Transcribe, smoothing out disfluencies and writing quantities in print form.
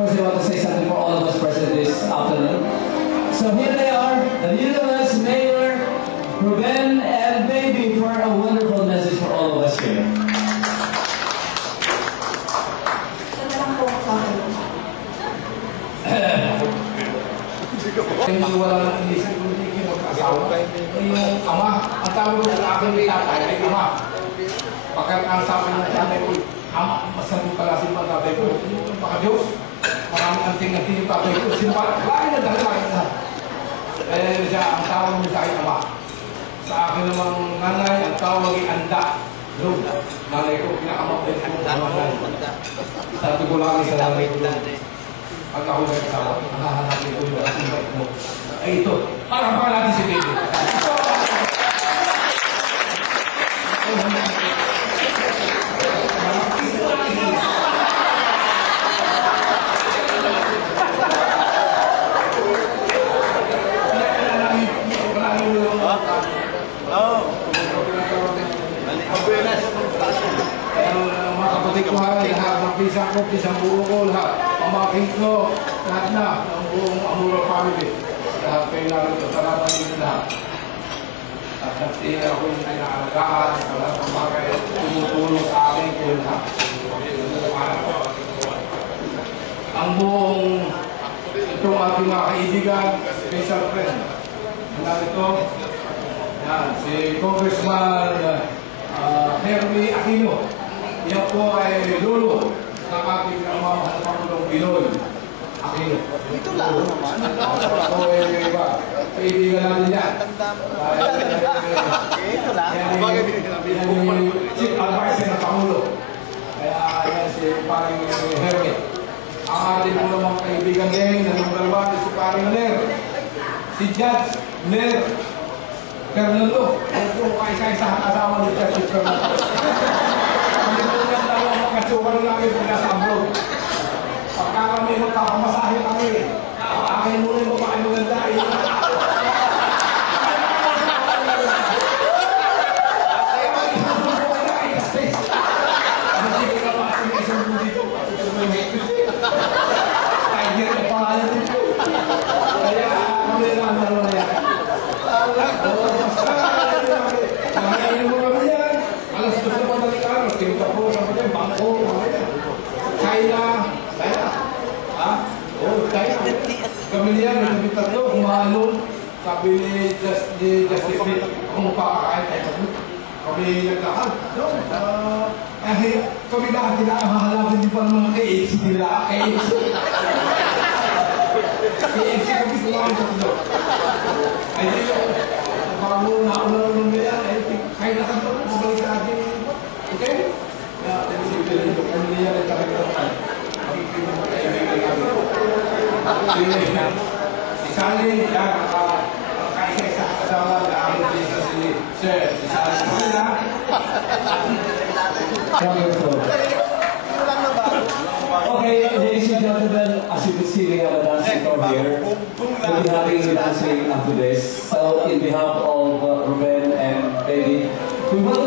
course, they want to say something for all of us present this afternoon. So here they are, the Universe, Mayor, Ruben, and Baby for a wonderful message for all of us here. Hindi wala nang inisip kung hindi mag-asawa. Yung ama, ang tawag ko sa akin ni tatay ay ama. Pagkat ang sabi ng tatay ko, ama, masabi pala si tatay ko. Baka Diyos, maraming anting-anting yung tatay ko. Lagi na dahil lagi na. Eh siya, ang tawag niya sa akin ama. Sa akin namang nanay, ang tawag ay anda. Lord, nanay ko, pinakamapit ko ng nanay. Sabi ko lang sa nanay ko, pag ako nag-asawa, nakahanapin ko yung invite mo. Ay ito, para natin si Baby. Mga kapatid ko ha, lahat ng pisang buo ko, lahat. Pamaking ko, lahat na, ang buong Amuro family. Lahat kayo narito, salamat din lahat. At ako yung inaalagaan, lahat ng bagay, tumutulong sa akin kayo lahat. Ang buong, itong ating mga kaibigan, special friend. Narito, yan, si Congressman Hermie Aquino. Yan po ay lolo ng ating namamahal na Pangulong Pinoy Aquino. Ito lang naman. Ako ay iba. Kaibigan natin yan. Ito lang. Yan yung chief advisor ng Pangulo. Kaya yan si paring Hermie. Ang ating po namang kaibigan din na number 1 si paring Ner. Si Judge Ner Fernando. Yan po kaisa-isa ang asawa ni Judge Fernando. Kasukan lang yung pagkasabog. Pagka kami magkakamasahe kami, akin muna yung babae maganda. Kami niya, may tatlo, umahalon. Sabi ni Justin, kung pakakain tayo. Kami naglakad. Kami lahat kinakahalapin din pa ng mga KFC nila. KFC kami kumain sa tatlo. Ay, bago nauna naman nila, kaya na tatlo, mabalik sa atin. Okay? Kami niya, nagkakagdaman. Makikita mo tayo, may kailangan. Si Sally, yan, kaisa-isa kasama na ang isa si Sir. Si Sally mo na. Okay, ladies and gentlemen, as you can see, we have a dancing club here. We'll be having dancing after this. So, in behalf of Ruben and Baby, we want